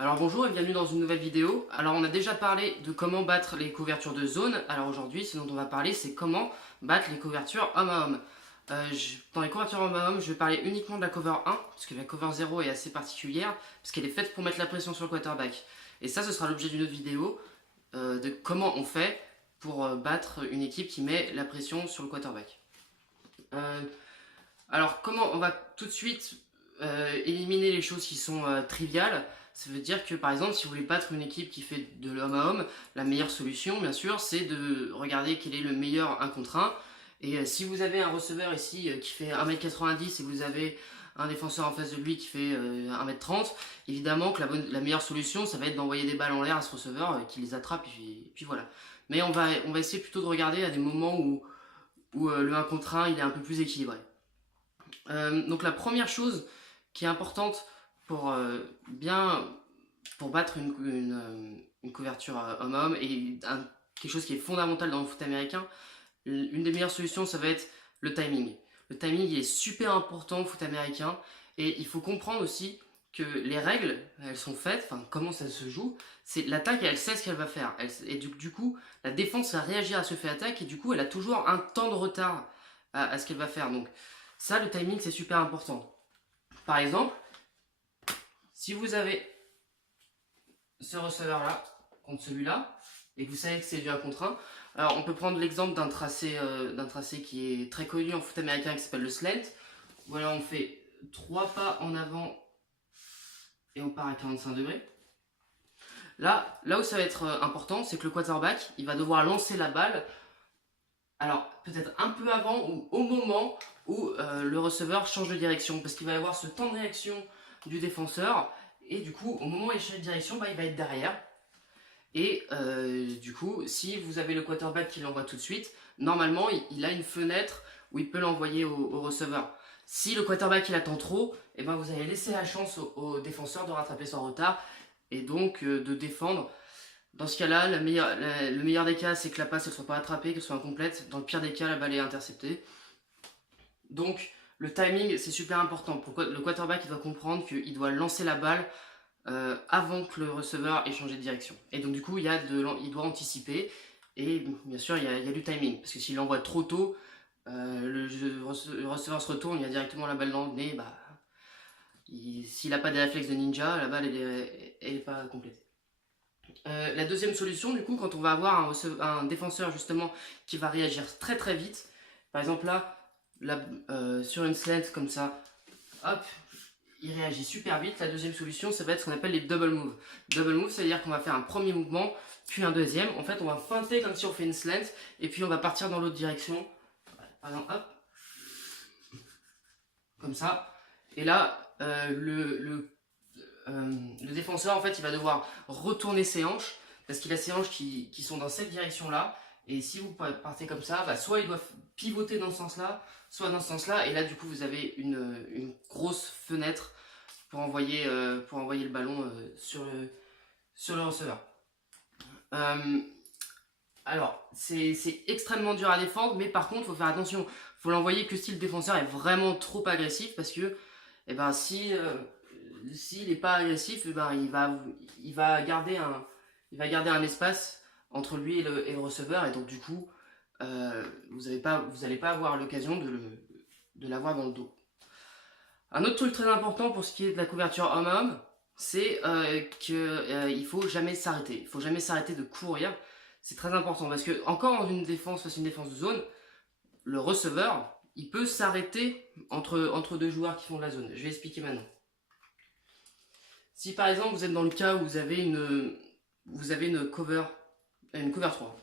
Alors bonjour et bienvenue dans une nouvelle vidéo. Alors on a déjà parlé de comment battre les couvertures de zone. Alors aujourd'hui ce dont on va parler c'est comment battre les couvertures homme à homme. Dans les couvertures homme à homme je vais parler uniquement de la cover 1 parce que la cover 0 est assez particulière parce qu'elle est faite pour mettre la pression sur le quarterback. Et ça ce sera l'objet d'une autre vidéo de comment on fait pour battre une équipe qui met la pression sur le quarterback. Alors comment on va tout de suite éliminer les choses qui sont triviales. Ça veut dire que par exemple si vous voulez battre une équipe qui fait de l'homme à homme, la meilleure solution bien sûr c'est de regarder quel est le meilleur 1 contre 1. Et si vous avez un receveur ici qui fait 1m90 et vous avez un défenseur en face de lui qui fait 1m30, évidemment que la meilleure solution ça va être d'envoyer des balles en l'air à ce receveur qui les attrape et puis voilà. Mais on va essayer plutôt de regarder à des moments où le 1 contre 1 il est un peu plus équilibré. Donc la première chose qui est importante pour pour battre une couverture homme à homme et quelque chose qui est fondamental dans le foot américain, une des meilleures solutions ça va être le timing. Le timing il est super important au foot américain et il faut comprendre aussi que les règles elles sont faites, enfin comment ça se joue, c'est l'attaque elle sait ce qu'elle va faire et du coup la défense va réagir à ce fait attaque et du coup elle a toujours un temps de retard à ce qu'elle va faire. Donc ça, le timing, c'est super important. Par exemple, si vous avez ce receveur-là contre celui-là, et que vous savez que c'est du 1 contre 1, alors on peut prendre l'exemple d'un tracé qui est très connu en foot américain qui s'appelle le slant. Voilà, on fait 3 pas en avant et on part à 45 degrés. Là où ça va être important, c'est que le quarterback, il va devoir lancer la balle. Alors, peut-être un peu avant ou au moment où le receveur change de direction, parce qu'il va y avoir ce temps de réaction du défenseur, et du coup, au moment où il change de direction, il va être derrière. Et du coup, si vous avez le quarterback qui l'envoie tout de suite, normalement, il a une fenêtre où il peut l'envoyer au receveur. Si le quarterback il attend trop, vous allez laisser la chance au défenseur de rattraper son retard, et donc de défendre. Dans ce cas-là, le meilleur des cas, c'est que la passe ne soit pas attrapée, qu'elle soit incomplète. Dans le pire des cas, la balle est interceptée. Donc, le timing, c'est super important. Pourquoi le quarterback il doit comprendre qu'il doit lancer la balle avant que le receveur ait changé de direction. Et donc, du coup, il doit anticiper. Et bien sûr, il y a du timing. Parce que s'il l'envoie trop tôt, le receveur se retourne, il a directement la balle dans le nez. S'il n'a pas des réflexes de ninja, la balle, elle n'est pas complète. La deuxième solution, du coup, quand on va avoir un défenseur justement qui va réagir très très vite, par exemple là sur une slant comme ça, hop, il réagit super vite. La deuxième solution, ça va être ce qu'on appelle les double moves. Double move, c'est-à-dire qu'on va faire un premier mouvement, puis un deuxième. En fait, on va feinter comme si on fait une slant, et puis on va partir dans l'autre direction. Par exemple, hop, comme ça. Et là, le défenseur en fait il va devoir retourner ses hanches parce qu'il a ses hanches qui sont dans cette direction là et si vous partez comme ça soit il doit pivoter dans ce sens là soit dans ce sens là et là du coup vous avez une grosse fenêtre pour envoyer le ballon sur le receveur. Alors c'est extrêmement dur à défendre mais par contre il faut faire attention, il faut l'envoyer que si le défenseur est vraiment trop agressif parce que s'il n'est pas agressif, il va garder un espace entre lui et le receveur et donc du coup vous n'allez pas avoir l'occasion de l'avoir dans le dos. Un autre truc très important pour ce qui est de la couverture homme à homme, c'est qu'il faut jamais s'arrêter. Il faut jamais s'arrêter de courir. C'est très important parce que encore dans une défense face à une défense de zone, le receveur il peut s'arrêter entre deux joueurs qui font de la zone. Je vais expliquer maintenant. Si par exemple vous êtes dans le cas où vous avez une cover 3,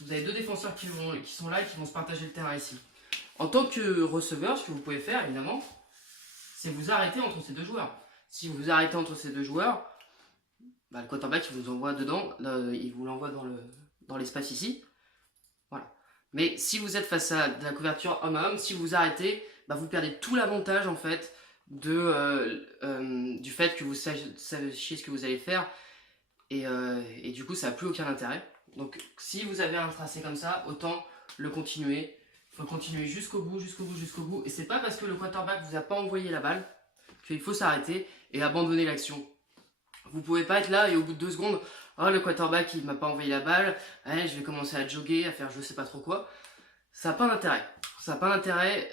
vous avez deux défenseurs qui sont là et qui vont se partager le terrain ici. En tant que receveur, ce que vous pouvez faire évidemment, c'est vous arrêter entre ces deux joueurs. Si vous vous arrêtez entre ces deux joueurs, le quarterback il vous envoie dedans, il vous l'envoie dans l'espace ici. Voilà. Mais si vous êtes face à de la couverture homme à homme, si vous vous arrêtez, vous perdez tout l'avantage en fait du fait que vous sachiez ce que vous allez faire et du coup ça n'a plus aucun intérêt. Donc si vous avez un tracé comme ça, autant le continuer. Il faut continuer jusqu'au bout et c'est pas parce que le quarterback vous a pas envoyé la balle qu'il faut s'arrêter et abandonner l'action. Vous pouvez pas être là et au bout de 2 secondes, oh le quarterback il m'a pas envoyé la balle, allez, je vais commencer à jogger, à faire je sais pas trop quoi. Ça n'a pas d'intérêt. Ça n'a pas d'intérêt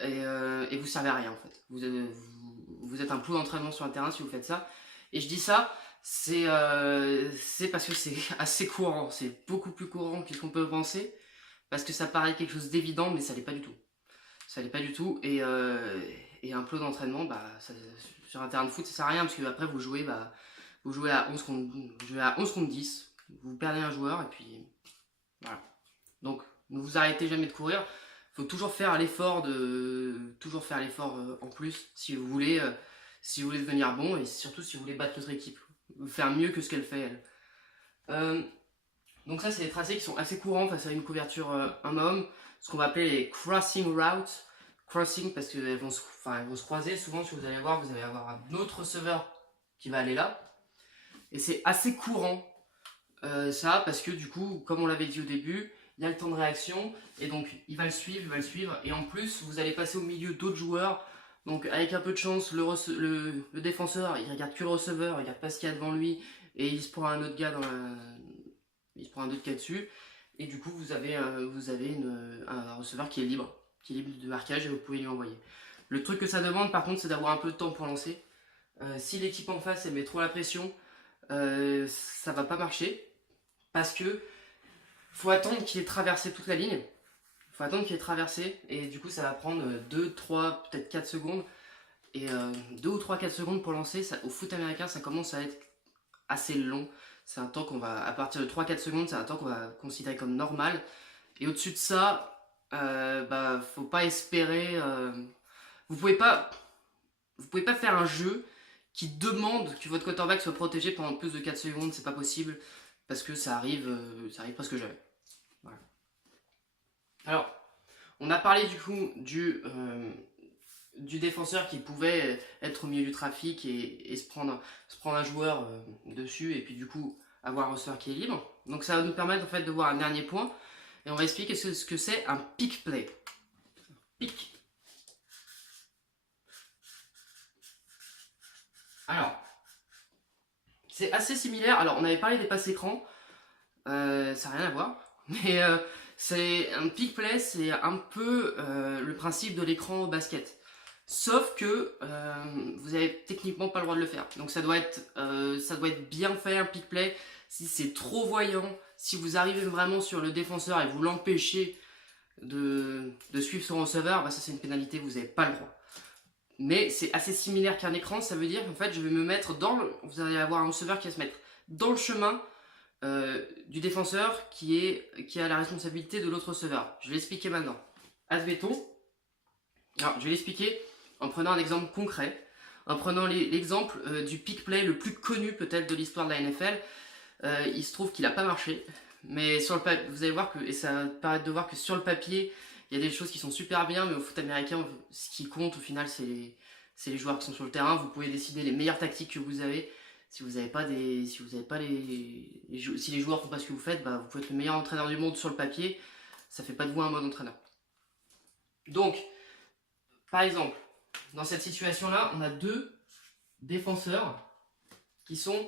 et vous servez à rien en fait. Vous êtes un plou d'entraînement sur un terrain si vous faites ça. Et je dis ça, c'est parce que c'est assez courant. C'est beaucoup plus courant que ce qu'on peut penser. Parce que ça paraît quelque chose d'évident, mais ça l'est pas du tout. Ça l'est pas du tout. Et un plot d'entraînement, bah, sur un terrain de foot, ça sert à rien. Parce que après vous jouez à 11 contre 10. Vous perdez un joueur et puis voilà. Donc ne vous arrêtez jamais de courir. Il faut toujours faire l'effort en plus si vous voulez devenir bon et surtout si vous voulez battre votre équipe, faire mieux que ce qu'elle fait elle. Donc ça c'est des tracés qui sont assez courants face à une couverture homme-à-homme, ce qu'on va appeler les crossing routes. Crossing parce qu'elles vont se croiser. Souvent si vous allez voir, vous allez avoir un autre receveur qui va aller là. Et c'est assez courant ça parce que du coup, comme on l'avait dit au début, il y a le temps de réaction et donc il va le suivre et en plus vous allez passer au milieu d'autres joueurs, donc avec un peu de chance le défenseur il regarde que le receveur, il regarde pas ce qu'il y a devant lui et il se prend un autre gars dessus et du coup vous avez un receveur qui est libre de marquage et vous pouvez lui envoyer. Le truc que ça demande par contre c'est d'avoir un peu de temps pour lancer. Si l'équipe en face elle met trop la pression, ça va pas marcher parce que faut attendre qu'il ait traversé toute la ligne. Faut attendre qu'il ait traversé et du coup ça va prendre 2, 3, peut-être 4 secondes. Et 2 ou 3, 4 secondes pour lancer, ça, au foot américain ça commence à être assez long. C'est un temps qu'on va, à partir de 3-4 secondes, c'est un temps qu'on va considérer comme normal. Et au-dessus de ça, faut pas espérer... vous pouvez pas faire un jeu qui demande que votre quarterback soit protégé pendant plus de 4 secondes, c'est pas possible. Parce que ça arrive presque jamais. Voilà. Alors, on a parlé du coup du défenseur qui pouvait être au milieu du trafic et se prendre un joueur dessus et puis du coup avoir un receveur qui est libre. Donc ça va nous permettre en fait de voir un dernier point et on va expliquer ce que c'est un pick play. Pick. Alors, c'est assez similaire. Alors, on avait parlé des passes écrans. Ça n'a rien à voir. Mais c'est un pick play, c'est un peu le principe de l'écran au basket. Sauf que vous avez techniquement pas le droit de le faire. Donc ça doit être bien fait un pick play. Si c'est trop voyant, si vous arrivez vraiment sur le défenseur et vous l'empêchez de suivre son receveur, ça c'est une pénalité, vous n'avez pas le droit. Mais c'est assez similaire qu'un écran, ça veut dire qu'en fait je vais me mettre vous allez avoir un receveur qui va se mettre dans le chemin du défenseur qui a la responsabilité de l'autre receveur. Je vais l'expliquer maintenant. Admettons, alors je vais l'expliquer en prenant un exemple concret, en prenant l'exemple du pick play le plus connu peut-être de l'histoire de la NFL. Il se trouve qu'il n'a pas marché, mais sur le papier, vous allez voir que, et ça va paraître de voir que sur le papier, il y a des choses qui sont super bien, mais au foot américain, ce qui compte au final, c'est les joueurs qui sont sur le terrain. Vous pouvez décider les meilleures tactiques que vous avez. Si les joueurs font pas ce que vous faites, vous pouvez être le meilleur entraîneur du monde sur le papier. Ça fait pas de vous un bon entraîneur. Donc, par exemple, dans cette situation-là, on a 2 défenseurs qui sont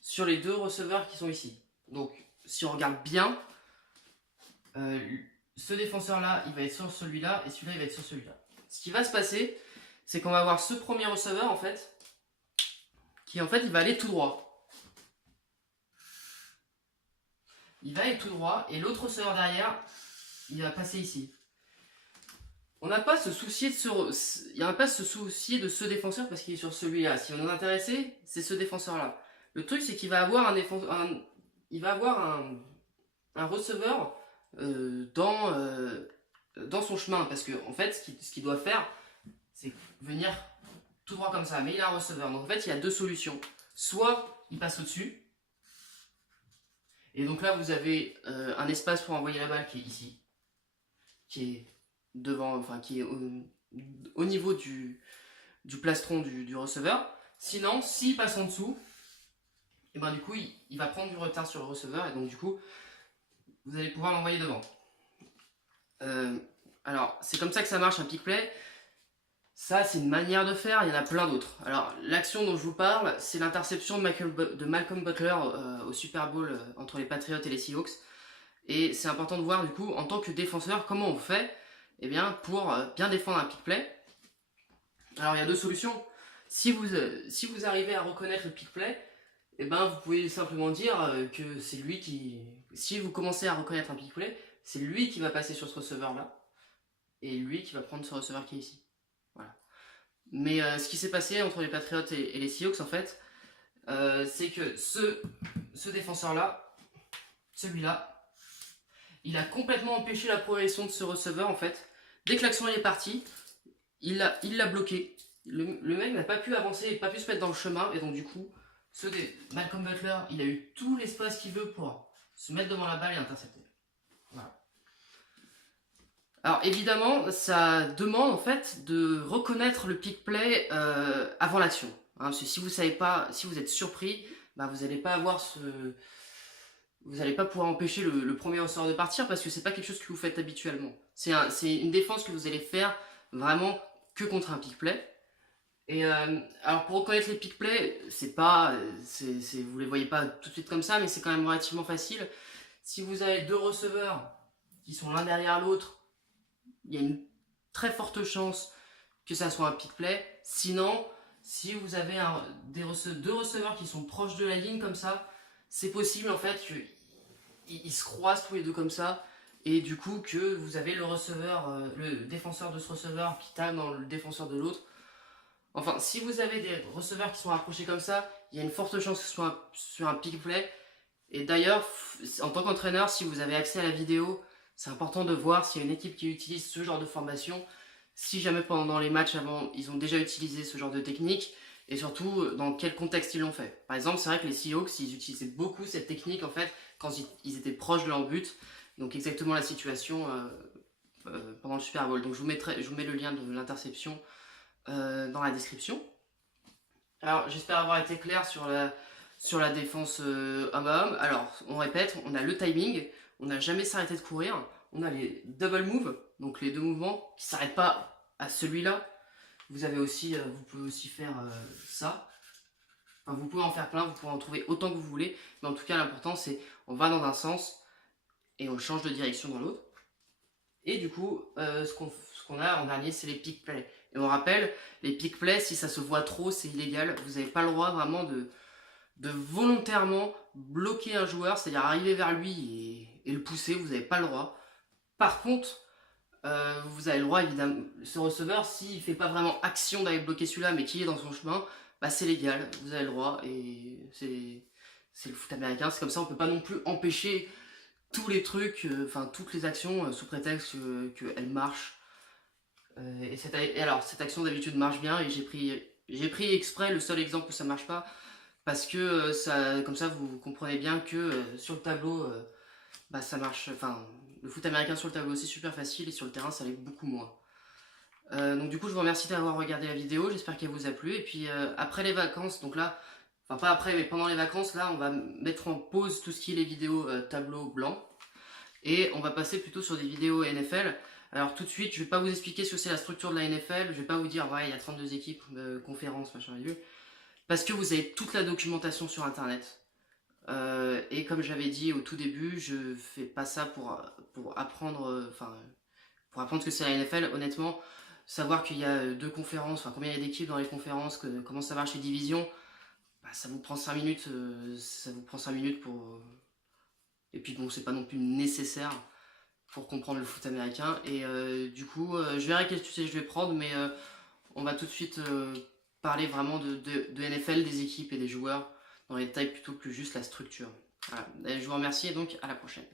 sur les 2 receveurs qui sont ici. Donc, si on regarde bien, ce défenseur-là, il va être sur celui-là et celui-là, il va être sur celui-là. Ce qui va se passer, c'est qu'on va avoir ce premier receveur, en fait, qui en fait, il va aller tout droit. Il va aller tout droit et l'autre receveur derrière, il va passer ici. On n'a pas à se soucier de ce défenseur parce qu'il est sur celui-là. Si on est intéressé, c'est ce défenseur-là. Le truc, c'est qu'il va avoir un receveur dans son chemin. Parce que en fait, ce qu'il doit faire, c'est venir tout droit comme ça. Mais il a un receveur. Donc en fait, il y a 2 solutions. Soit il passe au-dessus. Et donc là, vous avez un espace pour envoyer la balle qui est ici. Qui est devant, qui est au niveau du plastron du receveur. Sinon, s'il passe en dessous, et du coup, il va prendre du retard sur le receveur et donc du coup, vous allez pouvoir l'envoyer devant. Alors, c'est comme ça que ça marche un pick play. Ça, c'est une manière de faire, il y en a plein d'autres. Alors, l'action dont je vous parle, c'est l'interception de Malcolm Butler au Super Bowl entre les Patriots et les Seahawks. Et c'est important de voir, du coup, en tant que défenseur, comment on fait eh bien, pour bien défendre un pick play. Alors, il y a deux solutions. Si vous arrivez à reconnaître le pick play, eh ben, vous pouvez simplement dire que c'est lui qui... Si vous commencez à reconnaître un pick play, c'est lui qui va passer sur ce receveur-là, et lui qui va prendre ce receveur qui est ici. Voilà. Mais ce qui s'est passé entre les Patriots et les Seahawks, en fait, c'est que ce défenseur-là, celui-là, il a complètement empêché la progression de ce receveur, en fait. Dès que l'action est partie, il l'a bloqué. Le mec n'a pas pu avancer, pas pu se mettre dans le chemin, et donc du coup, Malcolm Butler, il a eu tout l'espace qu'il veut pour se mettre devant la balle et intercepter. Voilà. Alors évidemment, ça demande en fait de reconnaître le pick play avant l'action. Hein, parce que si vous savez pas, si vous êtes surpris, bah, vous n'allez pas avoir vous n'allez pas pouvoir empêcher le premier receveur de partir parce que c'est pas quelque chose que vous faites habituellement. C'est une défense que vous allez faire vraiment que contre un pick play. Et alors pour reconnaître les pick play, vous les voyez pas tout de suite comme ça, mais c'est quand même relativement facile. Si vous avez deux receveurs qui sont l'un derrière l'autre, il y a une très forte chance que ça soit un pick play. Sinon, si vous avez deux receveurs qui sont proches de la ligne comme ça, c'est possible en fait qu'ils se croisent tous les deux comme ça, et du coup que vous avez le défenseur de ce receveur qui tape dans le défenseur de l'autre. Enfin, si vous avez des receveurs qui sont approchés comme ça, il y a une forte chance que ce soit sur un pick play. Et d'ailleurs, en tant qu'entraîneur, si vous avez accès à la vidéo, c'est important de voir s'il y a une équipe qui utilise ce genre de formation. Si jamais pendant les matchs avant, ils ont déjà utilisé ce genre de technique, et surtout dans quel contexte ils l'ont fait. Par exemple, c'est vrai que les Seahawks, ils utilisaient beaucoup cette technique en fait quand ils étaient proches de leur but. Donc exactement la situation pendant le Super Bowl. Donc je vous mets le lien de l'interception dans la description. Alors j'espère avoir été clair sur la défense homme à homme. Alors on répète, on a le timing, on n'a jamais s'arrêté de courir, on a les double moves, donc les deux mouvements qui ne s'arrêtent pas à celui-là. Vous pouvez aussi faire ça. Enfin, vous pouvez en faire plein, vous pouvez en trouver autant que vous voulez, mais en tout cas l'important c'est on va dans un sens et on change de direction dans l'autre. Et du coup, ce qu'on a en dernier, c'est les pick plays. Et on rappelle, les pick plays, si ça se voit trop, c'est illégal. Vous n'avez pas le droit vraiment de volontairement bloquer un joueur, c'est-à-dire arriver vers lui et le pousser, vous n'avez pas le droit. Par contre, vous avez le droit, évidemment, ce receveur, s'il ne fait pas vraiment action d'aller bloquer celui-là, mais qu'il est dans son chemin, bah c'est légal, vous avez le droit, et c'est le foot américain, c'est comme ça, on ne peut pas non plus empêcher tous les trucs, toutes les actions sous prétexte qu'elles marchent. Et alors, cette action d'habitude marche bien, et j'ai pris exprès le seul exemple où ça marche pas, parce que comme ça vous comprenez bien que sur le tableau, ça marche. Enfin, le foot américain sur le tableau c'est super facile, et sur le terrain ça l'est beaucoup moins. Donc du coup je vous remercie d'avoir regardé la vidéo, j'espère qu'elle vous a plu, et puis après les vacances, donc là, enfin pas après mais pendant les vacances, là on va mettre en pause tout ce qui est les vidéos tableau blanc, et on va passer plutôt sur des vidéos NFL. Alors tout de suite, je vais pas vous expliquer ce que c'est la structure de la NFL, je vais pas vous dire ouais il y a 32 équipes, conférences, machin et parce que vous avez toute la documentation sur internet. Et comme j'avais dit au tout début, je fais pas ça pour apprendre, pour apprendre ce que c'est la NFL. Honnêtement, savoir qu'il y a deux conférences, combien il y a d'équipes dans les conférences, comment ça marche les divisions, ça vous prend 5 minutes, pour... Et puis bon, c'est pas non plus nécessaire pour comprendre le foot américain. Et du coup, je verrai quel sujet je vais prendre, mais on va tout de suite parler vraiment de NFL, des équipes et des joueurs dans les détails plutôt que juste la structure. Voilà. Je vous remercie et donc à la prochaine.